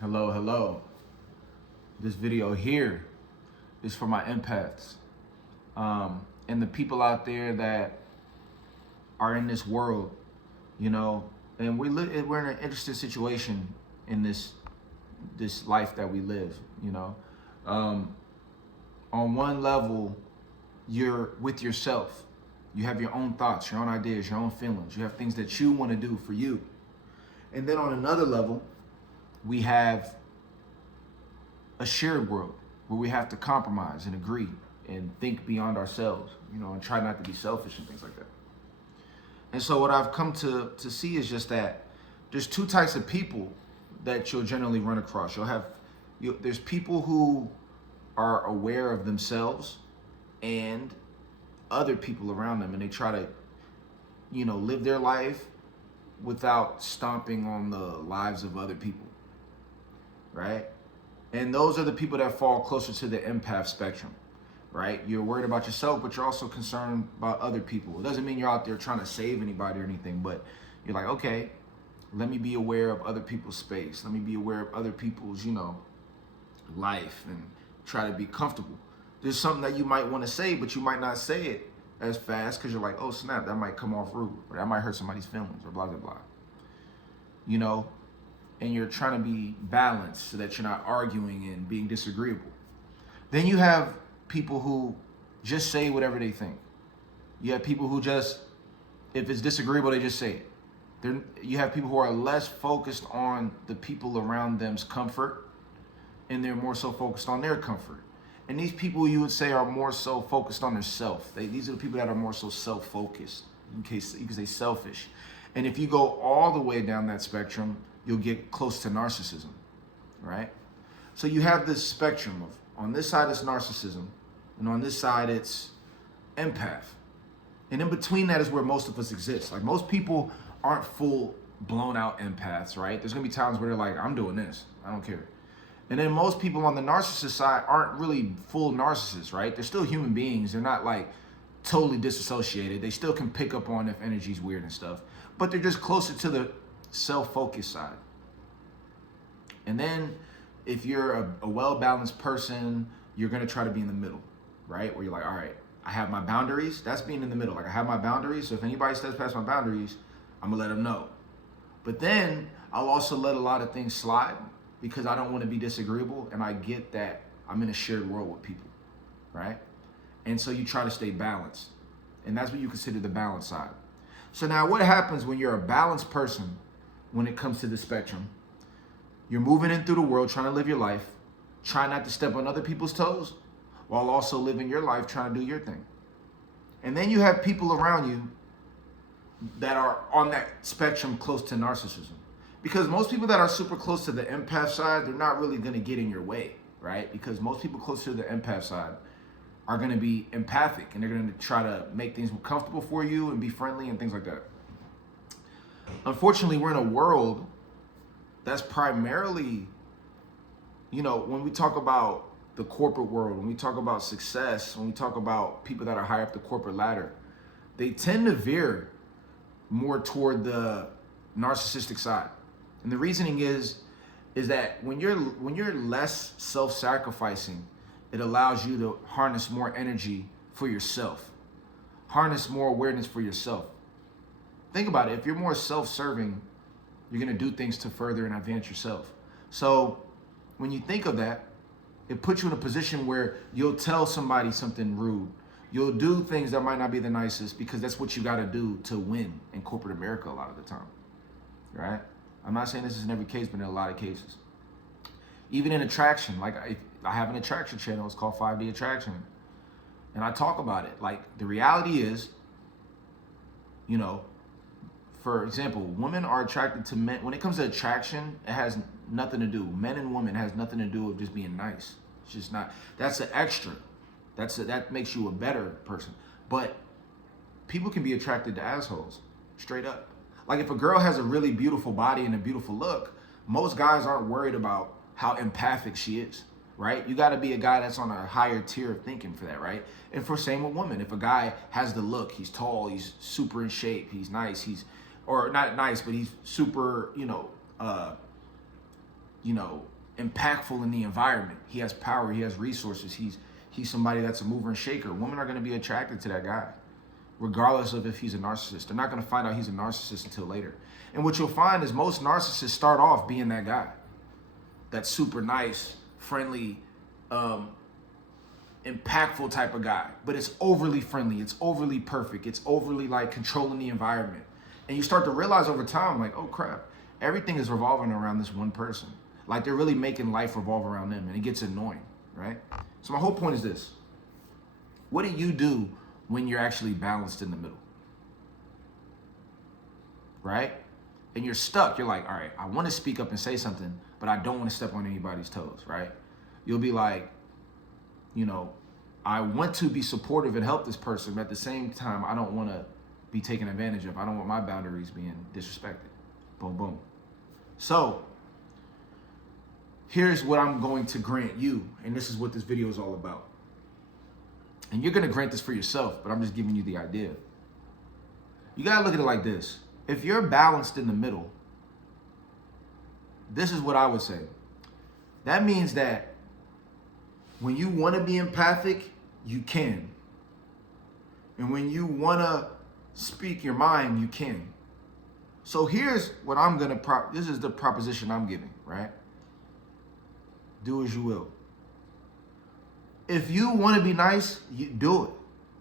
Hello, hello. This video here is for my empaths and the people out there that are in this world, and we're in an interesting situation in this life that we live. Um, on one level, you're with yourself. You have your own thoughts, your own ideas, your own feelings. You have things that you want to do for you. And then on another level, we have a shared world where we have to compromise and agree and think beyond ourselves, and try not to be selfish and things like that. And so what I've come to see is just that there's two types of people that you'll generally run across. There's people who are aware of themselves and other people around them, and they try to, live their life without stomping on the lives of other people, right? And those are the people that fall closer to the empath spectrum, right? You're worried about yourself, but you're also concerned about other people. It doesn't mean you're out there trying to save anybody or anything, but you're like, okay, let me be aware of other people's space. Let me be aware of other people's, life, and try to be comfortable. There's something that you might want to say, but you might not say it as fast because you're like, oh snap, that might come off rude, or that might hurt somebody's feelings, or blah, blah, blah. And you're trying to be balanced so that you're not arguing and being disagreeable. Then you have people who just say whatever they think. You have people who just, if it's disagreeable, they just say it. You have people who are less focused on the people around them's comfort, and they're more so focused on their comfort. And these people, you would say, are more so focused on their self. These are the people that are more so self-focused. In case you could say selfish. And if you go all the way down that spectrum, you'll get close to narcissism, right? So you have this spectrum of, on this side it's narcissism, and on this side it's empath. And in between that is where most of us exist. Like, most people aren't full blown out empaths, right? There's gonna be times where they're like, I'm doing this, I don't care. And then most people on the narcissist side aren't really full narcissists, right? They're still human beings. They're not like totally disassociated. They still can pick up on if energy's weird and stuff, but they're just closer to the self-focused side. And then if you're a well-balanced person, you're gonna try to be in the middle, right? Where you're like, all right, I have my boundaries. That's being in the middle. Like, I have my boundaries, so if anybody steps past my boundaries, I'm gonna let them know. But then I'll also let a lot of things slide because I don't want to be disagreeable, and I get that I'm in a shared world with people, right? And so you try to stay balanced, and that's what you consider the balanced side. So now what happens when you're a balanced person when it comes to the spectrum? You're moving in through the world, trying to live your life, trying not to step on other people's toes, while also living your life, trying to do your thing. And then you have people around you that are on that spectrum close to narcissism. Because most people that are super close to the empath side, they're not really going to get in your way, right? Because most people close to the empath side are going to be empathic, and they're going to try to make things comfortable for you and be friendly and things like that. Unfortunately, we're in a world that's primarily, when we talk about the corporate world, when we talk about success, when we talk about people that are high up the corporate ladder, they tend to veer more toward the narcissistic side. And the reasoning is that when you're less self-sacrificing, it allows you to harness more energy for yourself, harness more awareness for yourself. Think about it. If you're more self-serving, you're going to do things to further and advance yourself. So when you think of that, it puts you in a position where you'll tell somebody something rude. You'll do things that might not be the nicest because that's what you got to do to win in corporate America a lot of the time, right? I'm not saying this is in every case, but in a lot of cases. Even in attraction, like I have an attraction channel, it's called 5D Attraction. And I talk about it. Like, the reality is, for example, women are attracted to men. When it comes to attraction, it has nothing to do. Men and women has nothing to do with just being nice. It's just not. That's an extra. That makes you a better person. But people can be attracted to assholes, straight up. Like, if a girl has a really beautiful body and a beautiful look, most guys aren't worried about how empathic she is, right? You got to be a guy that's on a higher tier of thinking for that, right? And for same with women. If a guy has the look, he's tall, he's super in shape, he's nice, or not nice, but he's super, you know, impactful in the environment. He has power, he has resources, he's somebody that's a mover and shaker. Women are gonna be attracted to that guy, regardless of if he's a narcissist. They're not gonna find out he's a narcissist until later. And what you'll find is most narcissists start off being that guy. That super nice, friendly, impactful type of guy. But it's overly friendly, it's overly perfect, it's overly like controlling the environment. And you start to realize over time, like, oh crap, everything is revolving around this one person. Like they're really making life revolve around them, and it gets annoying, right? So my whole point is this. What do you do when you're actually balanced in the middle? Right? And you're stuck. You're like, all right, I want to speak up and say something, but I don't want to step on anybody's toes, right? You'll be like, you know, I want to be supportive and help this person, but at the same time, I don't want to be taken advantage of. I don't want my boundaries being disrespected. Boom, boom. So here's what I'm going to grant you, and this is what this video is all about. And you're going to grant this for yourself, but I'm just giving you the idea. You got to look at it like this. If you're balanced in the middle, this is what I would say. That means that when you want to be empathic, you can. And when you want to speak your mind, you can. So here's what I'm going to, this is the proposition I'm giving, right? Do as you will. If you want to be nice, you do it.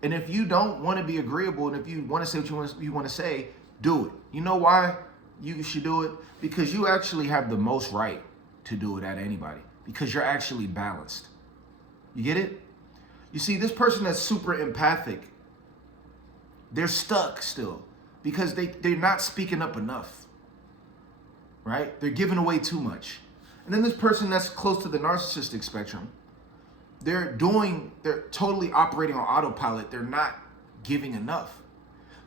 And if you don't want to be agreeable, and if you want to say what you want to say, do it. You know why you should do it? Because you actually have the most right to do it at anybody. Because you're actually balanced. You get it? You see, this person that's super empathic, they're stuck still. Because they're not speaking up enough. Right? They're giving away too much. And then this person that's close to the narcissistic spectrum, they're totally operating on autopilot. They're not giving enough.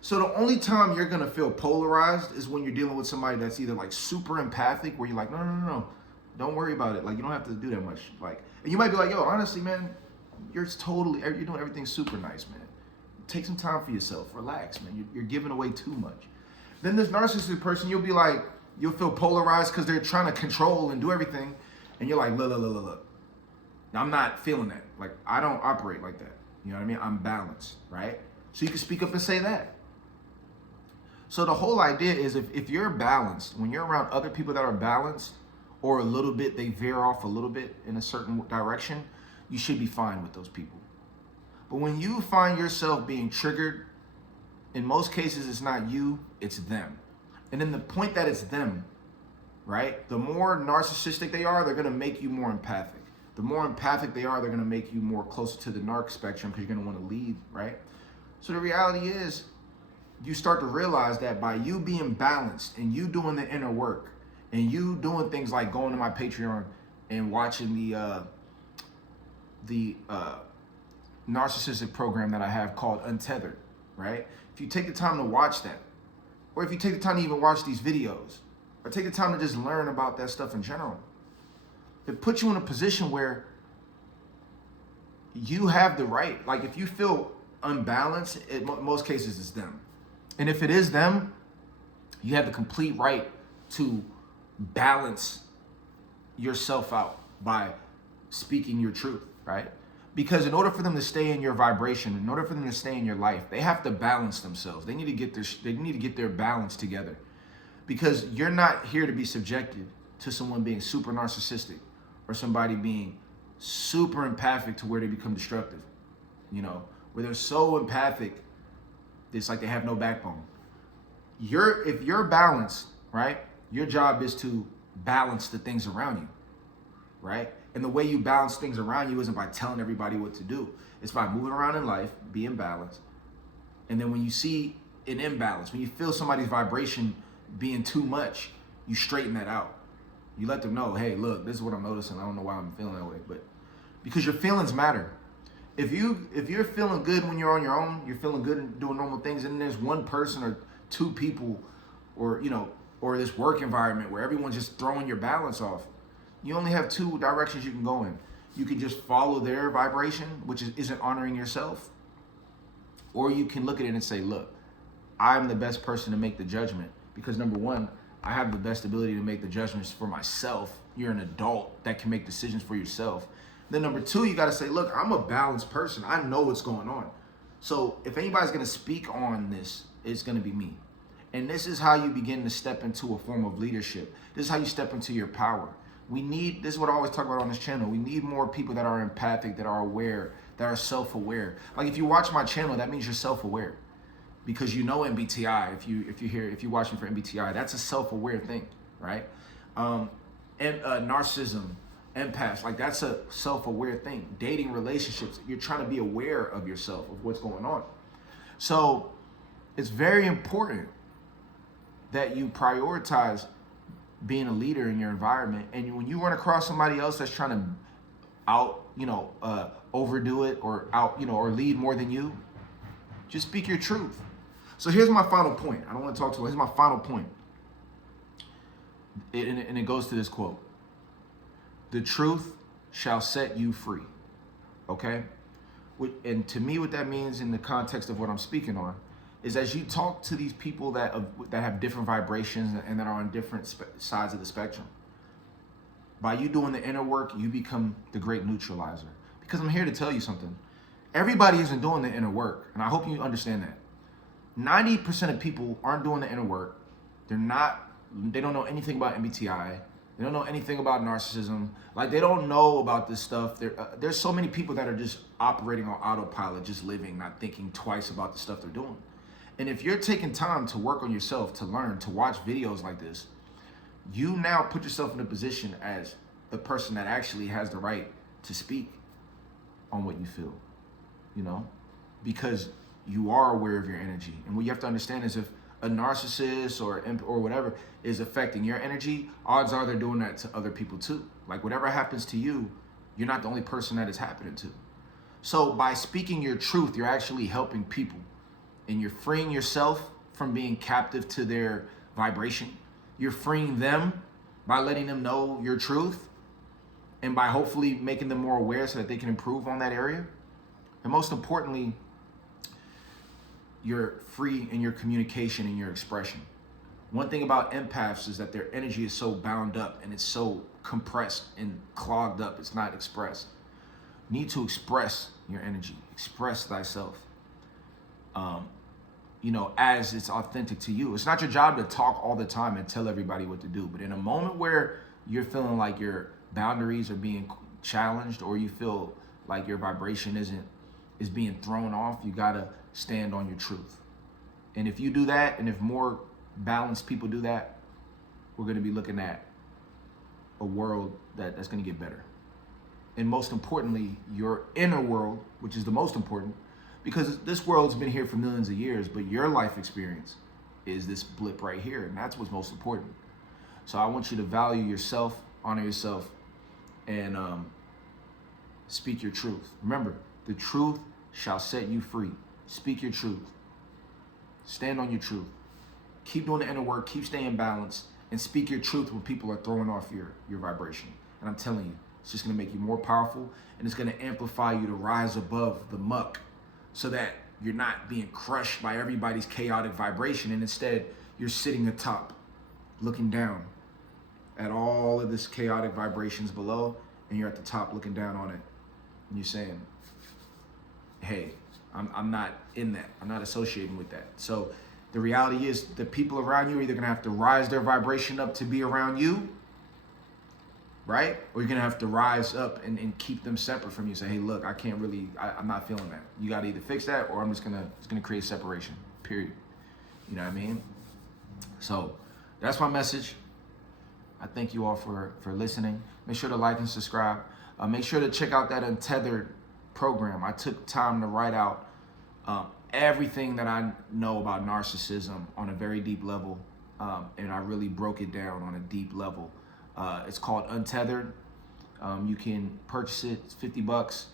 So the only time you're gonna feel polarized is when you're dealing with somebody that's either like super empathic, where you're like, no, don't worry about it. Like you don't have to do that much. Like, and you might be like, yo, honestly, man, you're doing everything super nice, man. Take some time for yourself. Relax, man. You're giving away too much. Then this narcissistic person, you'll be like, you'll feel polarized because they're trying to control and do everything, and you're like, look. I'm not feeling that. Like, I don't operate like that. You know what I mean? I'm balanced, right? So you can speak up and say that. So the whole idea is if you're balanced, when you're around other people that are balanced, or a little bit, they veer off a little bit in a certain direction, you should be fine with those people. But when you find yourself being triggered, in most cases, it's not you, it's them. And then the point that it's them, right? The more narcissistic they are, they're gonna make you more empathic. The more empathic they are, they're gonna make you more closer to the narc spectrum because you're gonna wanna lead, right? So the reality is, you start to realize that by you being balanced and you doing the inner work and you doing things like going to my Patreon and watching the narcissistic program that I have called Untethered, right? If you take the time to watch that, or if you take the time to even watch these videos, or take the time to just learn about that stuff in general, it puts you in a position where you have the right. Like if you feel unbalanced, in most cases it's them. And if it is them, you have the complete right to balance yourself out by speaking your truth, right? Because in order for them to stay in your vibration, in order for them to stay in your life, they have to balance themselves. They need to get their balance together. Because you're not here to be subjected to someone being super narcissistic or somebody being super empathic to where they become destructive. You know, where they're so empathic, it's like they have no backbone. If you're balanced, right? Your job is to balance the things around you, right? And the way you balance things around you isn't by telling everybody what to do. It's by moving around in life, being balanced. And then when you see an imbalance, when you feel somebody's vibration being too much, you straighten that out. You let them know, hey, look, this is what I'm noticing. I don't know why I'm feeling that way, but because your feelings matter. If you're feeling good when you're on your own, you're feeling good and doing normal things, and then there's one person or two people, or or this work environment where everyone's just throwing your balance off, you only have two directions you can go in. You can just follow their vibration, which isn't honoring yourself, or you can look at it and say, look, I'm the best person to make the judgment because number one, I have the best ability to make the judgments for myself. You're an adult that can make decisions for yourself. Then number two, you got to say, look, I'm a balanced person. I know what's going on. So if anybody's going to speak on this, it's going to be me. And this is how you begin to step into a form of leadership. This is how you step into your power. This is what I always talk about on this channel. We need more people that are empathic, that are aware, that are self-aware. Like if you watch my channel, that means you're self-aware. Because you know MBTI, if you're watching for MBTI, that's a self-aware thing, right? And narcissism, empaths, like that's a self-aware thing. Dating, relationships, you're trying to be aware of yourself, of what's going on. So it's very important that you prioritize being a leader in your environment. And when you run across somebody else that's trying to overdo it or or lead more than you, just speak your truth. So here's my final point. I don't want to talk too long. Here's my final point. And it goes to this quote. The truth shall set you free. Okay? And to me, what that means in the context of what I'm speaking on is as you talk to these people that have different vibrations and that are on different sides of the spectrum, by you doing the inner work, you become the great neutralizer. Because I'm here to tell you something. Everybody isn't doing the inner work, and I hope you understand that. 90% of people aren't doing the inner work. They don't know anything about MBTI. They don't know anything about narcissism. Like, they don't know about this stuff. There's so many people that are just operating on autopilot, just living, not thinking twice about the stuff they're doing. And if you're taking time to work on yourself, to learn, to watch videos like this, you now put yourself in a position as the person that actually has the right to speak on what you feel, because you are aware of your energy. And what you have to understand is if a narcissist or whatever is affecting your energy, odds are they're doing that to other people too. Like whatever happens to you, you're not the only person that it's happening to. So by speaking your truth, you're actually helping people, and you're freeing yourself from being captive to their vibration. You're freeing them by letting them know your truth and by hopefully making them more aware so that they can improve on that area. And most importantly, you're free in your communication and your expression. One thing about empaths is that their energy is so bound up and it's so compressed and clogged up, it's not expressed. You need to express your energy, express thyself, as it's authentic to you. It's not your job to talk all the time and tell everybody what to do, but in a moment where you're feeling like your boundaries are being challenged or you feel like your vibration is being thrown off, you gotta stand on your truth. And if you do that, and if more balanced people do that, we're gonna be looking at a world that's gonna get better. And most importantly, your inner world, which is the most important, because this world's been here for millions of years, but your life experience is this blip right here, and that's what's most important. So I want you to value yourself, honor yourself, and speak your truth. Remember, the truth shall set you free. Speak your truth. Stand on your truth. Keep doing the inner work, keep staying balanced, and speak your truth when people are throwing off your vibration. And I'm telling you, it's just gonna make you more powerful, and it's gonna amplify you to rise above the muck so that you're not being crushed by everybody's chaotic vibration, and instead you're sitting atop, looking down at all of this chaotic vibrations below, and you're at the top looking down on it, and you're saying, hey, I'm not in that. I'm not associating with that. So the reality is the people around you are either gonna have to rise their vibration up to be around you, right? Or you're gonna have to rise up and keep them separate from you. Say, hey, look, I'm not feeling that. You gotta either fix that or it's gonna create separation, period. You know what I mean? So that's my message. I thank you all for listening. Make sure to like and subscribe. Make sure to check out that Untethered program. I took time to write out everything that I know about narcissism on a very deep level, and I really broke it down on a deep level. It's called Untethered. You can purchase it. It's $50.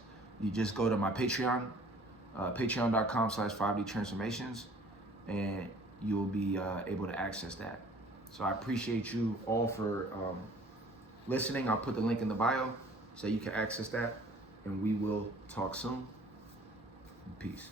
You just go to my Patreon, patreon.com/5D Transformations, and you'll be able to access that. So I appreciate you all for listening. I'll put the link in the bio so you can access that, and we will talk soon. Peace.